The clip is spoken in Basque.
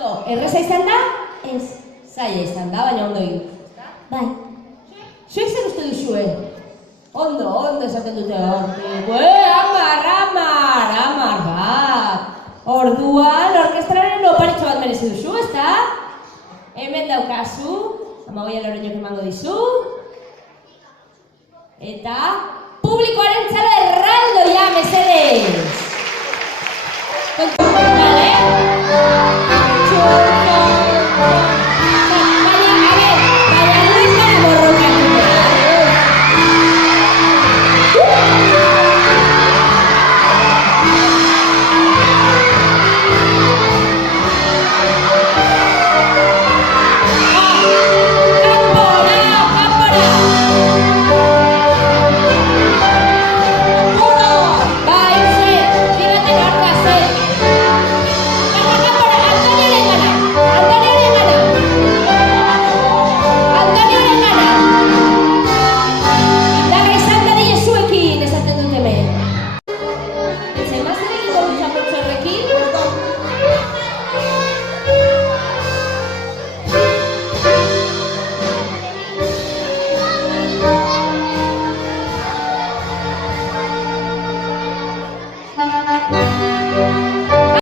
Ondo, erreza izan da? Ez. Zaila izan da, baina ondo egin. Bai. Zuek zer uste duzue? Ondo esaten dute hortik. Amar bat. Orduan, orkestraren oparitxo bat merezi duzu, ezta? Hemen daukazu, 20 euroñok emango dizu. Eta publikoaren txalo erraldoia, mesedez! Kontu,